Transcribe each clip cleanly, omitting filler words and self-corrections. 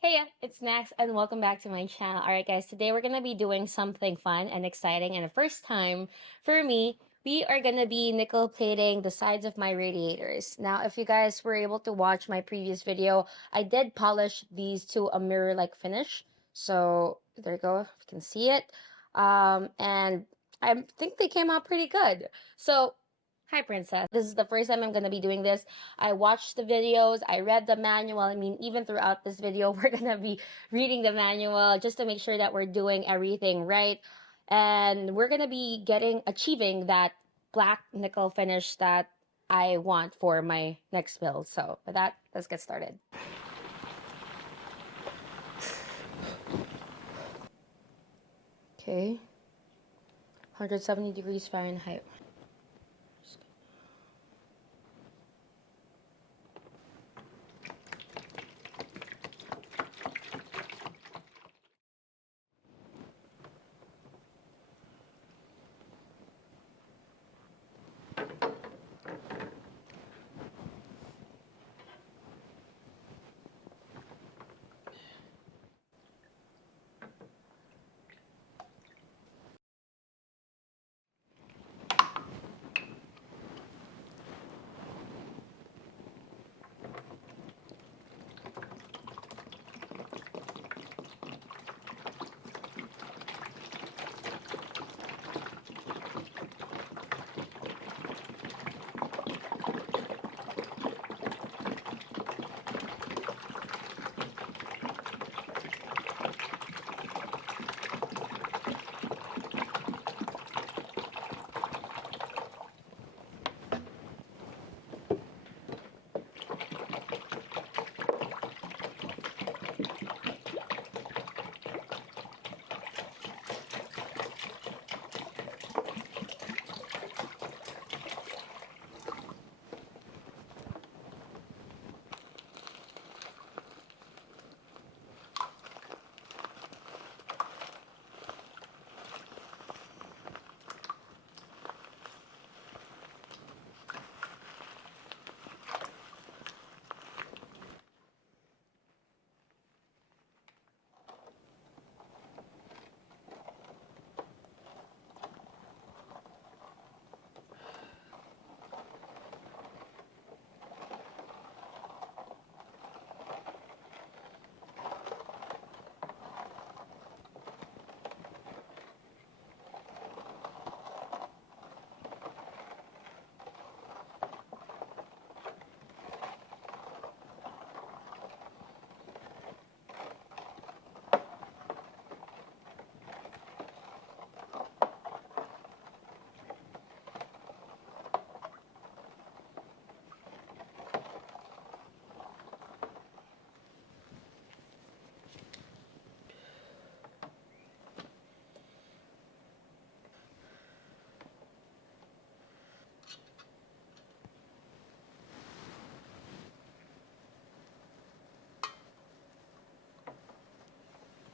Hey, it's Max, and welcome back to my channel. All right, guys, today we're gonna be doing something fun and exciting, and the first time for me, we are gonna be nickel plating the sides of my radiators. Now, if you guys were able to watch my previous video, I did polish these to a mirror-like finish. So there you go, if you can see it. And I think they came out pretty good. So, hi, Princess. This is the first time I'm gonna be doing this. I watched the videos, I read the manual. I mean, even throughout this video, we're gonna be reading the manual just to make sure that we're doing everything right. And we're gonna be achieving that black nickel finish that I want for my next build. So with that, let's get started. Okay, 170 degrees Fahrenheit.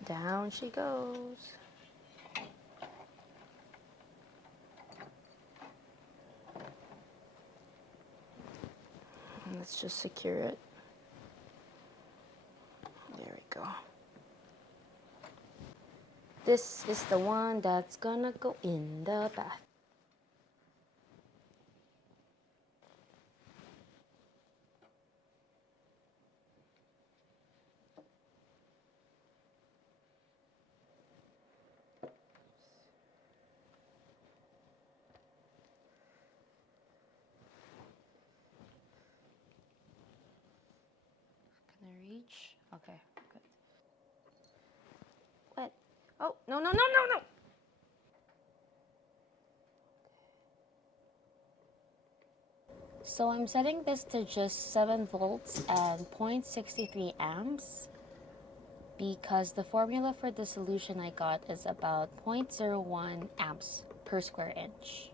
Down she goes. And let's just secure it. There we go. This is the one that's gonna go in the bath. Can I reach? Okay, good. What? Oh, no, no, no, no, no! So I'm setting this to just 7 volts and 0.63 amps because the formula for the solution I got is about 0.01 amps per square inch.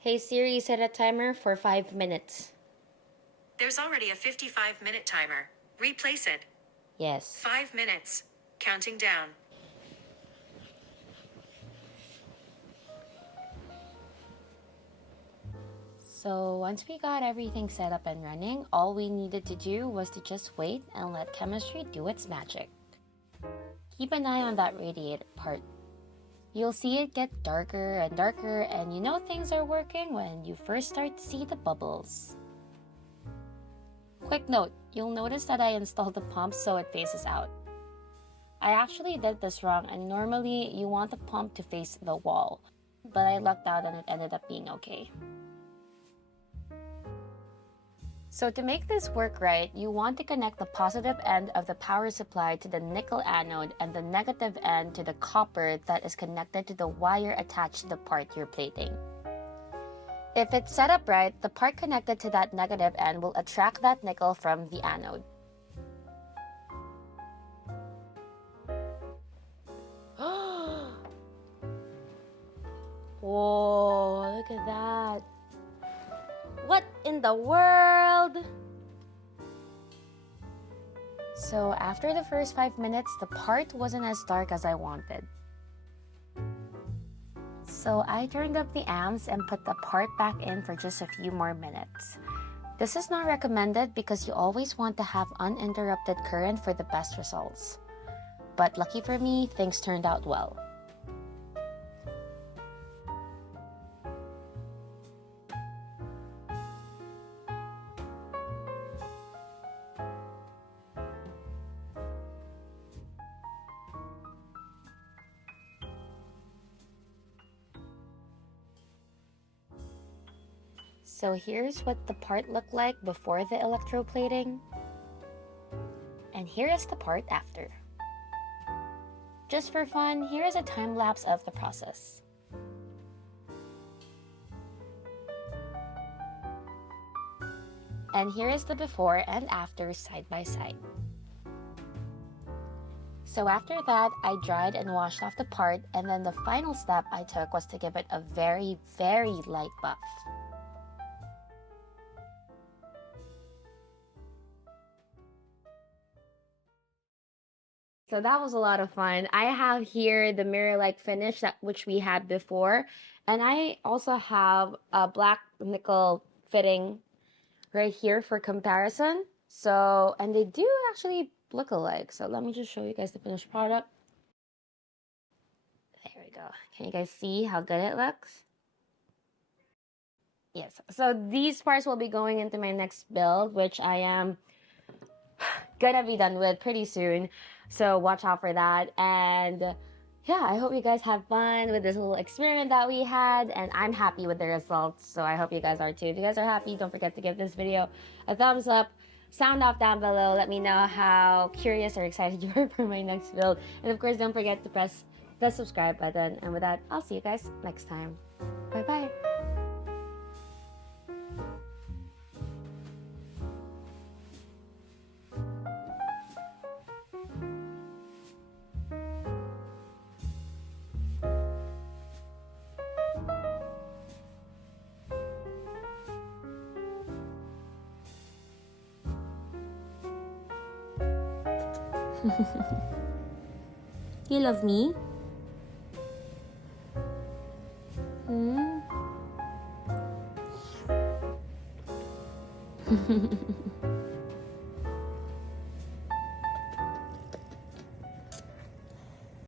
Hey Siri, set a timer for 5 minutes. There's already a 55-minute timer. Replace it. Yes. 5 minutes. Counting down. So once we got everything set up and running, all we needed to do was to just wait and let chemistry do its magic. Keep an eye on that radiator part. You'll see it get darker and darker, and you know things are working when you first start to see the bubbles. Quick note, you'll notice that I installed the pump so it faces out. I actually did this wrong, and normally you want the pump to face the wall, but I lucked out and it ended up being okay. So to make this work right, you want to connect the positive end of the power supply to the nickel anode and the negative end to the copper that is connected to the wire attached to the part you're plating. If it's set up right, the part connected to that negative end will attract that nickel from the anode. Whoa, look at that. What in the world? So after the first 5 minutes, the part wasn't as dark as I wanted. So I turned up the amps and put the part back in for just a few more minutes. This is not recommended because you always want to have uninterrupted current for the best results. But lucky for me, things turned out well. So here's what the part looked like before the electroplating. And here is the part after. Just for fun, here is a time lapse of the process. And here is the before and after side by side. So after that, I dried and washed off the part, and then the final step I took was to give it a very, very light buff. So that was a lot of fun. I have here the mirror-like finish which we had before, and I also have a black nickel fitting right here for comparison. So, and they do actually look alike. So let me just show you guys the finished product. There we go. Can you guys see how good it looks? Yes. So these parts will be going into my next build, which I am gonna be done with pretty soon. So watch out for that. And yeah, I hope you guys have fun with this little experiment that we had, and I'm happy with the results, so I hope you guys are too. If you guys are happy, don't forget to give this video a thumbs up, sound off down below, let me know how curious or excited you are for my next build, and of course don't forget to press the subscribe button. And with that, I'll see you guys next time. Bye bye. You love me? Hmm?